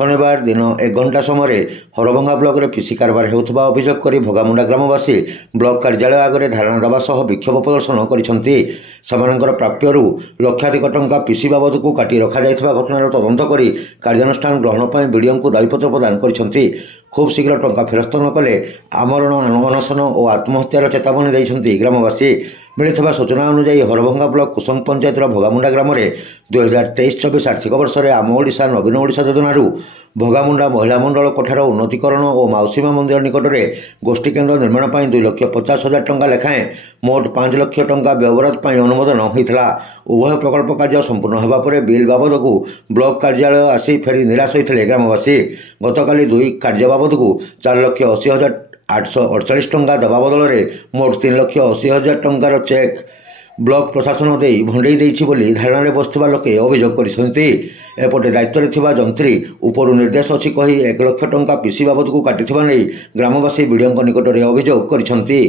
ଶନିବାର ଦିନ 1 ଘଣ୍ଟା ସମୟରେ ହରଭଙ୍ଗା ବ୍ଲକରେ ପିସି କାରବାର ହେଉଥିବା ଅଭିଯୋଗ କରି ଭଗାମୁଣ୍ଡା ଗ୍ରାମବାସୀ ବ୍ଲକ କାର୍ଯ୍ୟାଳୟ ଆଗରେ ଧାରଣା ଦେବା ସହ ବିକ୍ଷୋଭ ପ୍ରଦର୍ଶନ କରିଛନ୍ତି। ସେମାନଙ୍କର ପ୍ରାପ୍ୟରୁ ଲକ୍ଷାଧିକ ଟଙ୍କା ପିସି ବାବଦକୁ କାଟି ରଖାଯାଇଥିବା ଘଟଣାର ତଦନ୍ତ କରି କାର୍ଯ୍ୟାନୁଷ୍ଠାନ ଗ୍ରହଣ ପାଇଁ ବିଡିଓଙ୍କୁ ଦାବିପତ୍ର ପ୍ରଦାନ କରିଛନ୍ତି। ଖୁବ୍ ଶୀଘ୍ର ଟଙ୍କା ଫେରସ୍ତ ନ କଲେ ଆମରଣ ଅନଶନ ଓ ଆତ୍ମହତ୍ୟାର ଚେତାବନୀ ଦେଇଛନ୍ତି ଗ୍ରାମବାସୀ। ମିଳିଥିବା ସୂଚନା ଅନୁଯାୟୀ ହରଭଙ୍ଗା ବ୍ଲକ କୁସଙ୍ଗ ପଞ୍ଚାୟତର ଭଗାମୁଣ୍ଡା ଗ୍ରାମରେ 2023-24 ଆର୍ଥିକ ବର୍ଷରେ ଆମ ଓଡ଼ିଶା ନବୀନ ଓଡ଼ିଶା ଯୋଜନାରୁ ଭଗାମୁଣ୍ଡା ମହିଳା ମଣ୍ଡଳ କୋଠାର ଉନ୍ନତିକରଣ ଓ ମାଉସୀମା ମନ୍ଦିର ନିକଟରେ ଗୋଷ୍ଠୀ କେନ୍ଦ୍ର ନିର୍ମାଣ ପାଇଁ 2,50,000 ଟଙ୍କା ଲେଖାଏଁ ମୋଟ 5 ଲକ୍ଷ ଟଙ୍କା ବ୍ୟୟବରାଦ ପାଇଁ ଅନୁମୋଦନ ହୋଇଥିଲା। ଉଭୟ ପ୍ରକଳ୍ପ କାର୍ଯ୍ୟ ସମ୍ପୂର୍ଣ୍ଣ ହେବା ପରେ ବିଲ୍ ବାବଦକୁ ବ୍ଲକ କାର୍ଯ୍ୟାଳୟ ଆସି ଫେରି ନିରାଶ ହୋଇଥିଲେ ଗ୍ରାମବାସୀ। ଗତକାଲି ଦୁଇ କାର୍ଯ୍ୟ ବାବଦକୁ 4,80,848 ଟଙ୍କା ଦେବା ବଦଳରେ ମୋଟ 3,80,000 ଟଙ୍କାର ଚେକ୍ ବ୍ଲକ ପ୍ରଶାସନ ଦେଇ ଭଣ୍ଡେଇ ଦେଇଛି ବୋଲି ଧାରଣାରେ ବସିଥିବା ଲୋକେ ଅଭିଯୋଗ କରିଛନ୍ତି। ଏପଟେ ଦାୟିତ୍ୱରେ ଥିବା ଯନ୍ତ୍ରୀ ଉପରୁ ନିର୍ଦ୍ଦେଶ ଅଛି କହି 1 ଲକ୍ଷ ଟଙ୍କା ପିସି ବାବଦକୁ କାଟିଥିବା ନେଇ ଗ୍ରାମବାସୀ ବିଡିଓଙ୍କ ନିକଟରେ ଅଭିଯୋଗ କରିଛନ୍ତି।